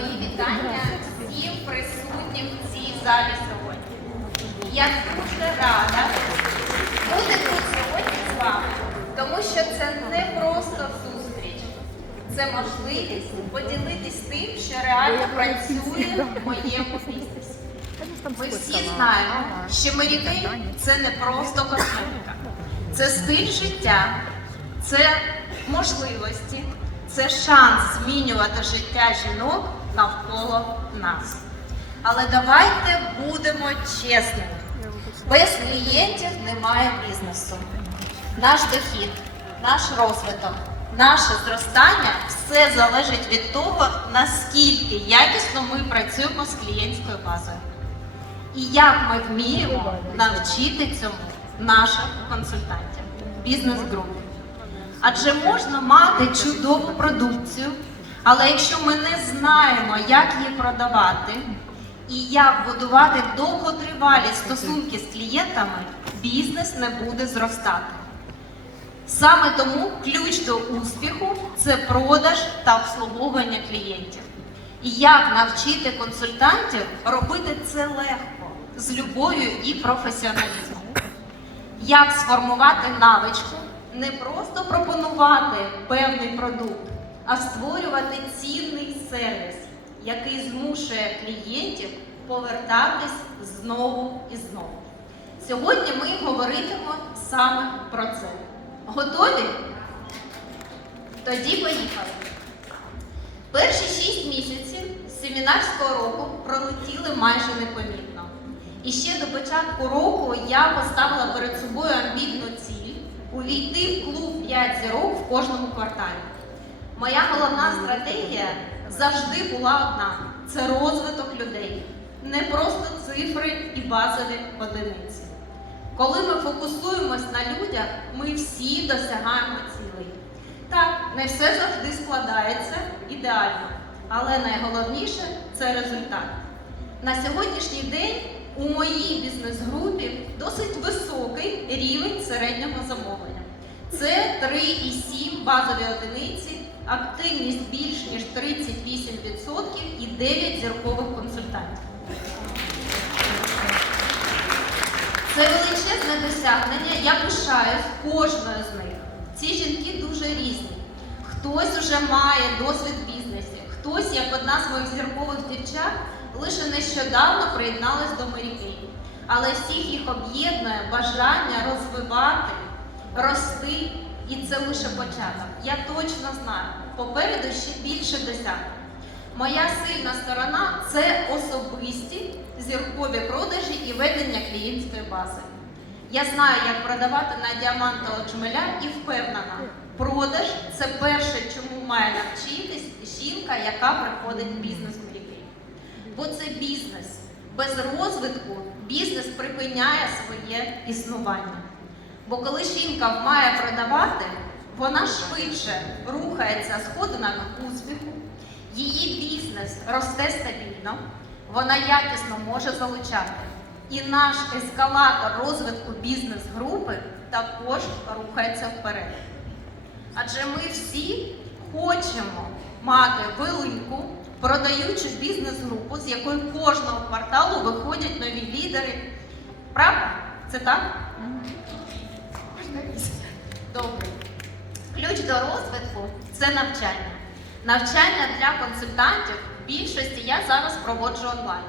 Мої вітання всім присутнім в цій залі сьогодні. Я дуже рада бути тут сьогодні з вами, тому що це не просто зустріч, це можливість поділитись тим, що реально працює в моєму бізнесі. Ми всі знаємо, що Мерідей це не просто косметика, це стиль життя, це можливості, це шанс змінювати життя жінок навколо нас. Але давайте будемо чесними. Без клієнтів немає бізнесу. Наш дохід, наш розвиток, наше зростання все залежить від того, наскільки якісно ми працюємо з клієнтською базою. І як ми вміємо навчити цьому наших консультантів, бізнес-групи. Адже можна мати чудову продукцію, але якщо ми не знаємо, як її продавати і як будувати довготривалі стосунки з клієнтами, бізнес не буде зростати. Саме тому ключ до успіху це продаж та обслуговування клієнтів. І як навчити консультантів робити це легко, з любов'ю і професіоналізмом. Як сформувати навичку, не просто пропонувати певний продукт, а створювати цінний сервіс, який змушує клієнтів повертатись знову і знову. Сьогодні ми говоритимо саме про це. Готові? Тоді поїхали. Перші шість місяців семінарського року пролетіли майже непомітно. І ще до початку року я поставила перед собою амбітну ціль увійти в клуб 5 зірок в кожному кварталі. Моя головна стратегія завжди була одна: це розвиток людей, не просто цифри і базові одиниці. Коли ми фокусуємось на людях, ми всі досягаємо цілей. Так, не все завжди складається ідеально, але найголовніше це результат. На сьогоднішній день у моїй бізнес-групі досить високий рівень середнього замовлення. Це 3,7 базові одиниці, активність більш ніж 38% і 9 зіркових консультантів. Це величезне досягнення. Я пишаюсь кожною з них. Ці жінки дуже різні. Хтось уже має досвід в бізнесі, хтось, як одна з моїх зіркових дівчат, лише нещодавно приєдналась до Мерікей. Але всіх їх об'єднує бажання розвивати, рости, і це лише початок. Я точно знаю, попереду ще більше досягнень. Моя сильна сторона це особисті зіркові продажі і ведення клієнтської бази. Я знаю, як продавати на діамантового чмеля і впевнена, продаж це перше, чому має навчитись жінка, яка приходить в бізнес мрії. Бо це бізнес. Без розвитку бізнес припиняє своє існування. Бо коли жінка має продавати, вона швидше рухається сходинами успіху, її бізнес росте стабільно, вона якісно може залучати. І наш ескалатор розвитку бізнес-групи також рухається вперед. Адже ми всі хочемо мати велику продаючу бізнес-групу, з якої кожного кварталу виходять нові лідери. Правда? Це так? Добре. Ключ до розвитку це навчання. Навчання для консультантів в більшості я зараз проводжу онлайн.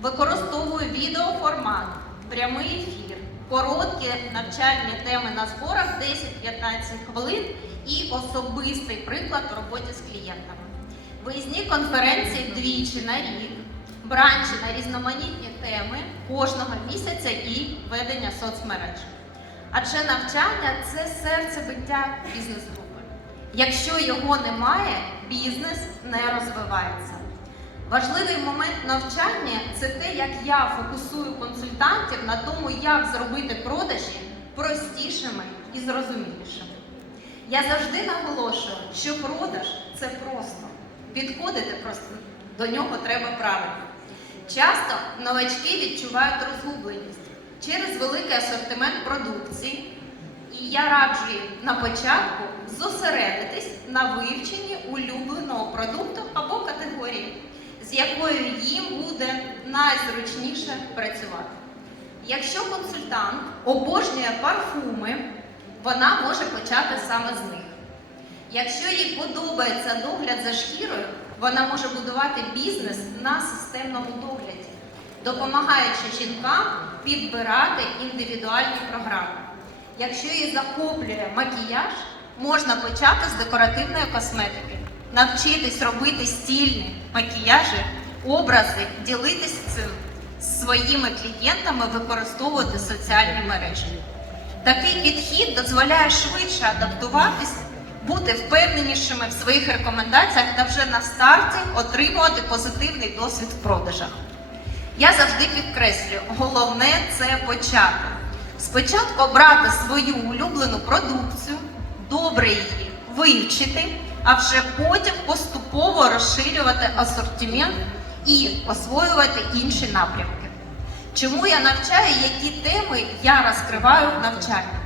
Використовую відеоформат, прямий ефір, короткі навчальні теми на зборах 10-15 хвилин і особистий приклад в роботі з клієнтами. Виїзні конференції двічі на рік, бранчі на різноманітні теми кожного місяця і ведення соцмереж. Адже навчання це серце биття бізнес-групи. Якщо його немає, бізнес не розвивається. Важливий момент навчання це те, як я фокусую консультантів на тому, як зробити продажі простішими і зрозумілішими. Я завжди наголошую, що продаж це просто. Підходити просто до нього треба правильно. Часто новачки відчувають розгубленість через великий асортимент продукції, і я раджу на початку зосередитись на вивченні улюбленого продукту або категорії. з якою їм буде найзручніше працювати. Якщо консультант обожнює парфуми, вона може почати саме з них. Якщо їй подобається догляд за шкірою, вона може будувати бізнес на системному догляді, допомагаючи жінкам підбирати індивідуальні програми. Якщо її захоплює макіяж, можна почати з декоративної косметики, навчитись робити стільні макіяжі, образи, ділитись цим з своїми клієнтами, використовувати соціальні мережі. Такий підхід дозволяє швидше адаптуватись, бути впевненішими в своїх рекомендаціях та вже на старті отримувати позитивний досвід в продажах. Я завжди підкреслюю, головне це почати. Спочатку обрати свою улюблену продукцію, добре її вивчити, а вже потім поступово розширювати асортимент і освоювати інші напрямки. Чому я навчаю, які теми я розкриваю в навчанні?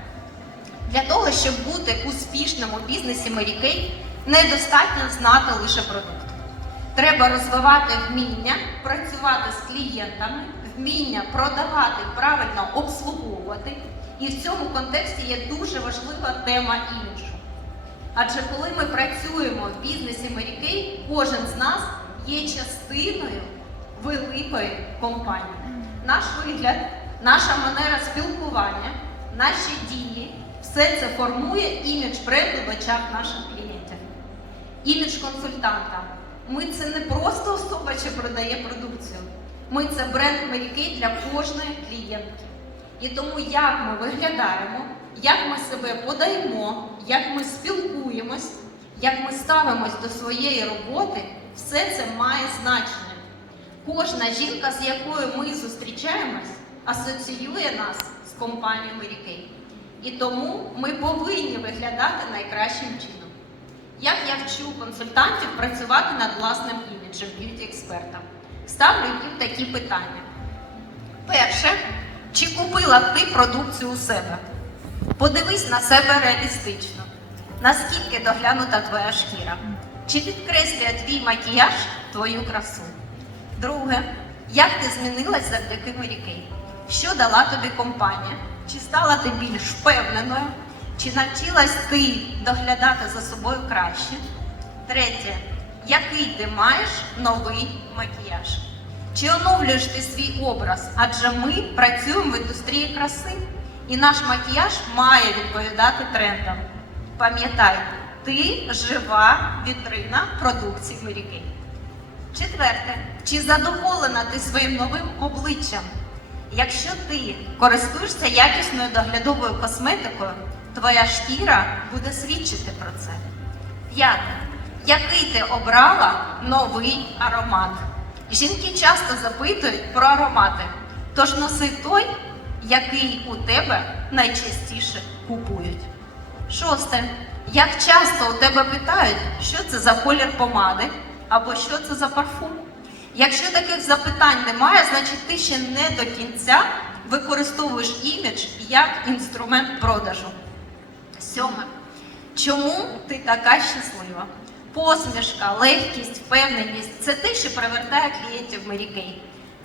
Для того, щоб бути успішним у бізнесі Kay, недостатньо знати лише продукт. Треба розвивати вміння працювати з клієнтами, вміння продавати, правильно обслуговувати. І в цьому контексті є дуже важлива тема іміджу. Адже коли ми працюємо в бізнесі Mary кожен з нас є частиною великої компанії. Наш вигляд, наша манера спілкування, наші дії все це формує імідж бренду в очах наших клієнтів. Імідж консультанта. Ми це не просто особа, що продає продукцію. Ми це бренд Mary для кожної клієнтки. І тому, як ми виглядаємо, як ми себе подаємо, як ми спілкуємось, як ми ставимось до своєї роботи, все це має значення. Кожна жінка, з якою ми зустрічаємось, асоціює нас з компанією Mary І тому ми повинні виглядати найкращим чином. Як я вчу консультантів працювати над власним іміджем б'юті-експерта? Ставлю їм такі питання. Перше, чи купила ти продукцію у себе? Подивись на себе реалістично. Наскільки доглянута твоя шкіра? Чи підкреслює твій макіяж твою красу? Друге, як ти змінилась завдяки Mary Kay? Що дала тобі компанія? Чи стала ти більш впевненою? Чи навчилась ти доглядати за собою краще? Третє, який ти маєш новий макіяж? Чи оновлюєш ти свій образ? Адже ми працюємо в індустрії краси, і наш макіяж має відповідати трендам. Пам'ятай, ти жива вітрина продукції Kay. Четверте, чи задоволена ти своїм новим обличчям? Якщо ти користуєшся якісною доглядовою косметикою, твоя шкіра буде свідчити про це. П'яте, який ти обрала новий аромат? Жінки часто запитують про аромати, тож носи той, який у тебе найчастіше купують. Шосте. Як часто у тебе питають, що це за колір помади або що це за парфум? Якщо таких запитань немає, значить ти ще не до кінця використовуєш імідж як інструмент продажу. Сьоме. Чому ти така щаслива? Посмішка, легкість, впевненість це те, що привертає клієнтів Kay.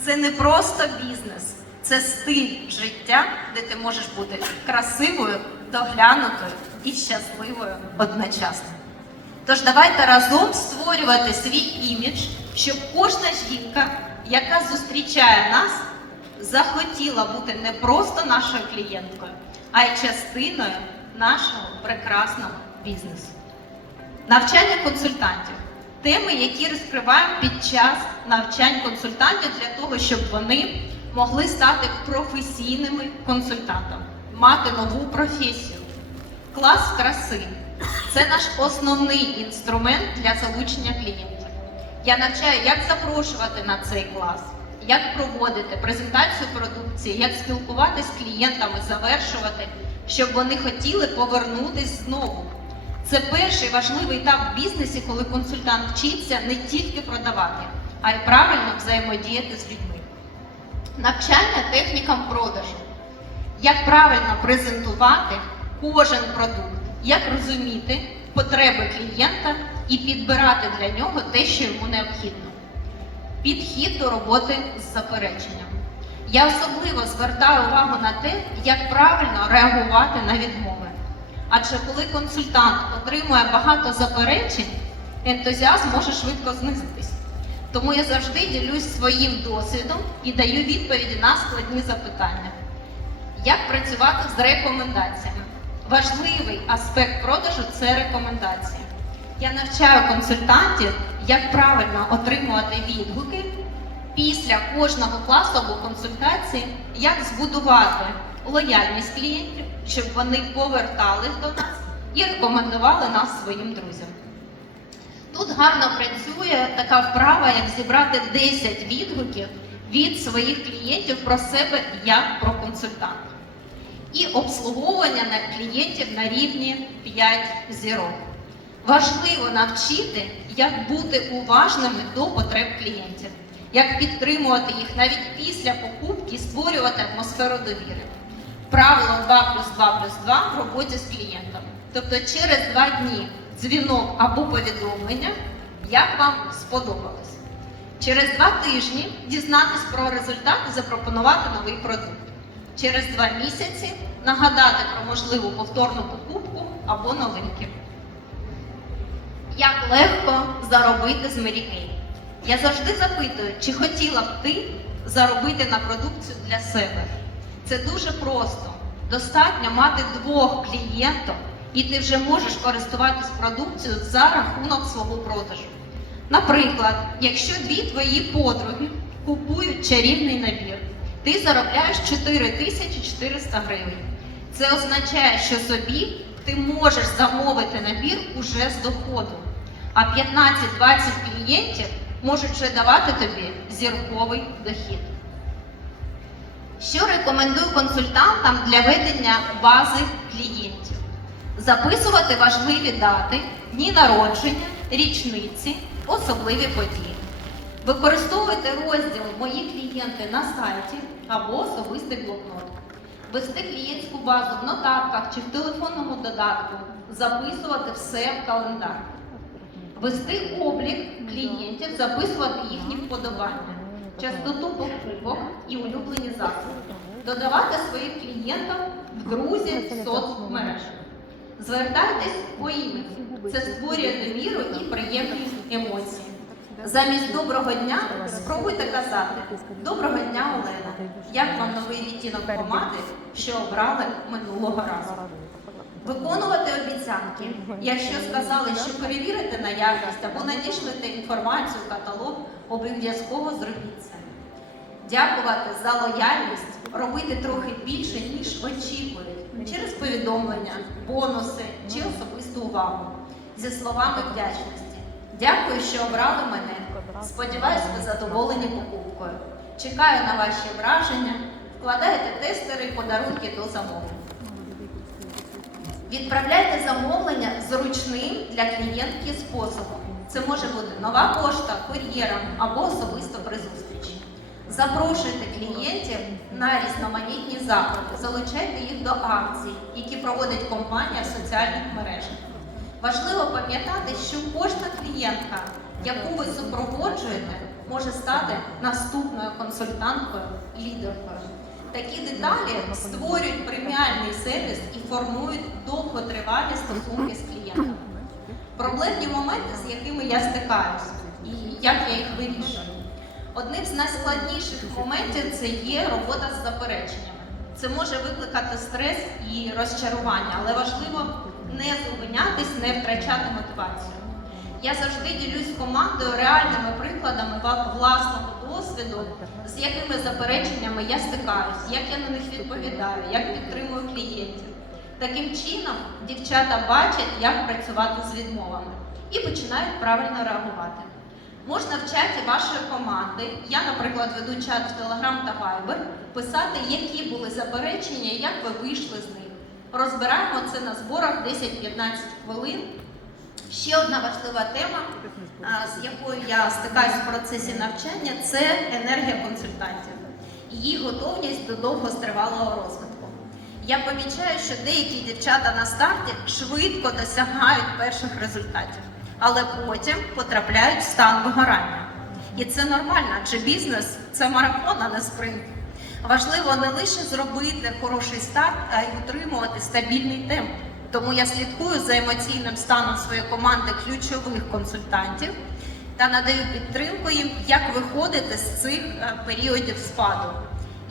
Це не просто бізнес, це стиль життя, де ти можеш бути красивою, доглянутою і щасливою одночасно. Тож давайте разом створювати свій імідж, щоб кожна жінка, яка зустрічає нас, захотіла бути не просто нашою клієнткою, а й частиною нашого прекрасного бізнесу. Навчання консультантів. Теми, які розкриваємо під час навчань консультантів для того, щоб вони могли стати професійними консультантами, мати нову професію. Клас краси це наш основний інструмент для залучення клієнтів. Я навчаю, як запрошувати на цей клас, як проводити презентацію продукції, як спілкуватися з клієнтами, завершувати, щоб вони хотіли повернутись знову. Це перший важливий етап в бізнесі, коли консультант вчиться не тільки продавати, а й правильно взаємодіяти з людьми. Навчання технікам продажу. Як правильно презентувати кожен продукт, як розуміти потреби клієнта і підбирати для нього те, що йому необхідно. підхід до роботи з запереченням. Я особливо звертаю увагу на те, як правильно реагувати на відмови. Адже коли консультант отримує багато заперечень, ентузіазм може швидко знизитись. Тому я завжди ділюсь своїм досвідом і даю відповіді на складні запитання. Як працювати з рекомендаціями? Важливий аспект продажу це рекомендації. Я навчаю консультантів, як правильно отримувати відгуки після кожного класу або консультації, як збудувати лояльність клієнтів, щоб вони повертались до нас і рекомендували нас своїм друзям. Тут гарно працює така вправа, як зібрати 10 відгуків від своїх клієнтів про себе як про консультанта. І обслуговування на клієнтів на рівні 5 зірок. Важливо навчити, як бути уважними до потреб клієнтів, як підтримувати їх навіть після покупки, створювати атмосферу довіри. Правило 2 плюс 2 плюс 2 в роботі з клієнтом. Тобто через два дні дзвінок або повідомлення, як вам сподобалось. Через два тижні дізнатись про результат і запропонувати новий продукт. Через два місяці нагадати про можливу повторну покупку або новинки. Як легко заробити з Mary Я завжди запитую, чи хотіла б ти заробити на продукцію для себе. Це дуже просто. Достатньо мати двох клієнтів, і ти вже можеш користуватись продукцією за рахунок свого продажу. Наприклад, якщо дві твої подруги купують чарівний набір, ти заробляєш 4400 гривень. Це означає, що собі ти можеш замовити набір уже з доходу. А 15-20 клієнтів можуть вже давати тобі зірковий дохід. Що рекомендую консультантам для ведення бази клієнтів? Записувати важливі дати, дні народження, річниці, особливі події. Використовуйте розділ Мої клієнти на сайті або особистий блокнот. Вести клієнтську базу в нотатках чи в телефонному додатку, записувати все в календар. Вести облік клієнтів, записувати їхні вподобання, частоту покупок і улюблені засоби. Додавати своїх клієнтів в друзі в соцмережах. Звертайтесь по імені. Це створює довіру і приємні емоції. Замість доброго дня спробуйте казати Доброго дня, Олена. Як вам новий відтінок помади, що обрали минулого разу? Виконувати обіцянки. Якщо сказали, що перевірите на якість або надішлете інформацію, в каталог, обов'язково зробіть це. Дякувати за лояльність, робити трохи більше, ніж очікують, через повідомлення, бонуси чи особисту увагу зі словами вдячності. Дякую, що обрали мене. Сподіваюсь, ви задоволені покупкою. Чекаю на ваші враження. Вкладайте тестери, подарунки до замовлення. Відправляйте замовлення зручним для клієнтки способом. Це може бути нова пошта, кур'єром або особисто при зустрічі. Запрошуйте клієнтів на різноманітні заходи, залучайте їх до акцій, які проводить компанія в соціальних мережах. Важливо пам'ятати, що кожна клієнтка, яку ви супроводжуєте, може стати наступною консультанткою, лідеркою. Такі деталі створюють преміальний сервіс і формують довготривалі стосунки з клієнтом. Проблемні моменти, з якими я стикаюся, і як я їх вирішую. Одним з найскладніших моментів це є робота з запереченнями. Це може викликати стрес і розчарування, але важливо не зупинятись, не втрачати мотивацію. Я завжди ділюсь з командою реальними прикладами власного досвіду, з якими запереченнями я стикаюсь, як я на них відповідаю, як підтримую клієнтів. Таким чином дівчата бачать, як працювати з відмовами і починають правильно реагувати. Можна в чаті вашої команди, я, наприклад, веду чат в Telegram та Viber, писати, які були заперечення, як ви вийшли з них. Розбираємо це на зборах 10-15 хвилин. Ще одна важлива тема, з якою я стикаюся в процесі навчання, це енергія консультантів, її готовність до довгостривалого розвитку. Я помічаю, що деякі дівчата на старті швидко досягають перших результатів, але потім потрапляють в стан вигорання. І це нормально, адже бізнес це марафон, а не спринт. Важливо не лише зробити хороший старт, а й утримувати стабільний темп. Тому я слідкую за емоційним станом своєї команди ключових консультантів та надаю підтримку їм, як виходити з цих е, періодів спаду.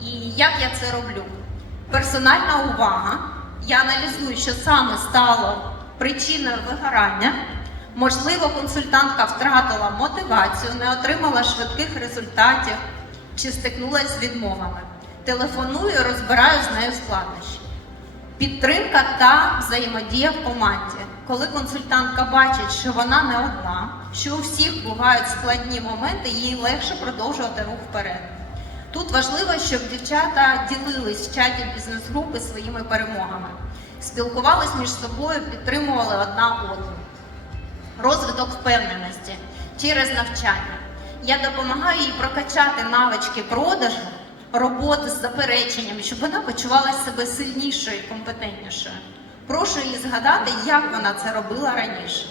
І як я це роблю? Персональна увага. Я аналізую, що саме стало причиною вигорання. Можливо, консультантка втратила мотивацію, не отримала швидких результатів чи стикнулася з відмовами. Телефоную, розбираю з нею складнощі. Підтримка та взаємодія в команді. Коли консультантка бачить, що вона не одна, що у всіх бувають складні моменти, їй легше продовжувати рух вперед. Тут важливо, щоб дівчата ділились в чаті бізнес-групи своїми перемогами, спілкувались між собою, підтримували одна одну. Розвиток впевненості через навчання. Я допомагаю їй прокачати навички продажу, роботи з запереченнями, щоб вона почувала себе сильнішою і компетентнішою. Прошу її згадати, як вона це робила раніше,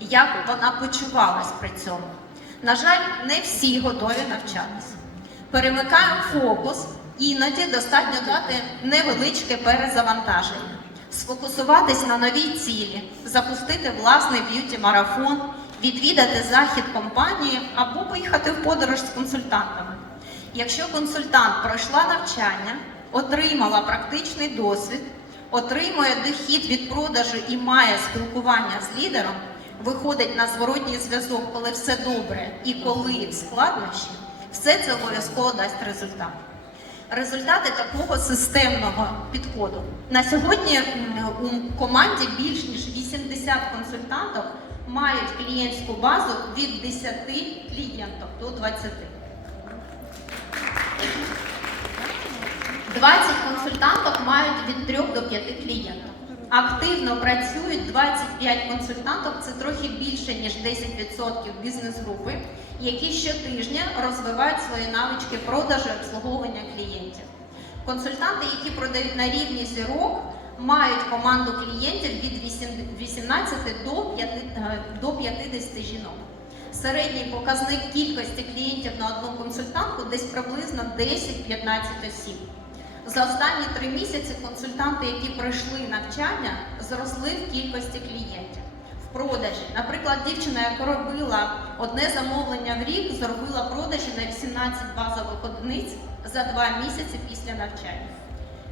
як вона почувалась при цьому. На жаль, не всі готові навчатися. Перемикаємо фокус, іноді достатньо дати невеличке перезавантаження, сфокусуватись на новій цілі, запустити власний б'юті-марафон, відвідати захід компанії або поїхати в подорож з консультантами. Якщо консультант пройшла навчання, отримала практичний досвід, отримує дохід від продажу і має спілкування з лідером, виходить на зворотній зв'язок, коли все добре і коли складнощі, все це обов'язково дасть результат. Результати такого системного підходу. На сьогодні у команді більш ніж 80 консультантів мають клієнтську базу від 10 клієнтів до 20. 20 консультантів мають від 3 до 5 клієнтів. Активно працюють 25 консультантів, це трохи більше, ніж 10% бізнес-групи, які щотижня розвивають свої навички продажу і обслуговування клієнтів. Консультанти, які продають на рівні зірок, мають команду клієнтів від 18 до 5 е, до 50 жінок. Середній показник кількості клієнтів на одну консультантку десь приблизно 10-15 осіб. За останні три місяці консультанти, які пройшли навчання, зросли в кількості клієнтів в продажі. Наприклад, дівчина, яка робила одне замовлення в рік, зробила продажі на 18 базових одиниць за два місяці після навчання.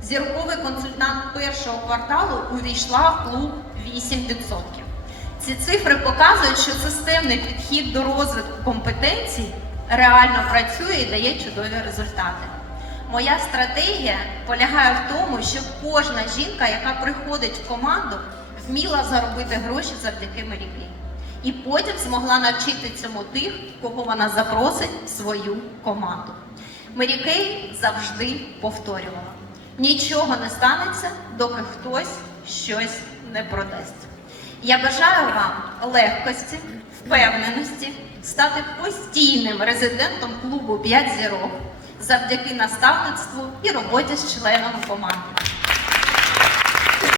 Зірковий консультант першого кварталу увійшла в клуб 8%. Ці цифри показують, що системний підхід до розвитку компетенцій реально працює і дає чудові результати. Моя стратегія полягає в тому, щоб кожна жінка, яка приходить в команду, вміла заробити гроші завдяки Маріки. І потім змогла навчити цьому тих, кого вона запросить в свою команду. Марікей завжди повторювала: нічого не станеться, доки хтось щось не продасть. Я бажаю вам легкості, впевненості, стати постійним резидентом клубу 5 зірок завдяки наставництву і роботі з членами команди.